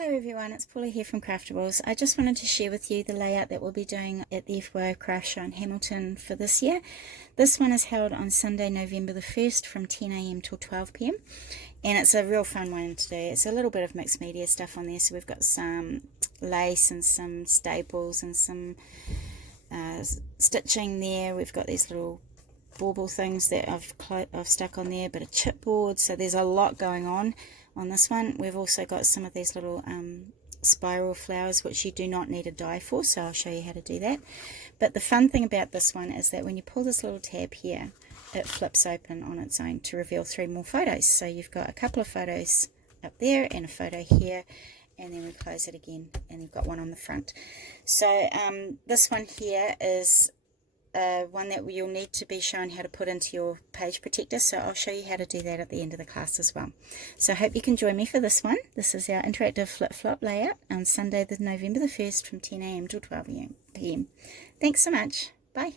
Hello everyone, it's Paula here from Craftables. I just wanted to share with you the layout that we'll be doing at the FYI craft show in Hamilton for this year. This one is held on Sunday, November the 1st from 10 a.m. till 12 p.m. and it's a real fun one to do. It's a little bit of mixed media stuff on there, so we've got some lace and some staples and some stitching there. We've got these little bauble things that I've stuck on there, a bit of chipboard, so there's a lot going on this one. We've also got some of these little spiral flowers which you do not need a die for, so I'll show you how to do that. But the fun thing about this one is that when you pull this little tab here, it flips open on its own to reveal 3 more photos. So you've got a couple of photos up there and a photo here, and then we close it again and you've got one on the front. So this one here is one that you'll need to be shown how to put into your page protector, so I'll show you how to do that at the end of the class as well. So I hope you can join me for this one. This is our interactive flip-flop layout on Sunday, November the 1st from 10 a.m. till 12 p.m. Thanks so much. Bye.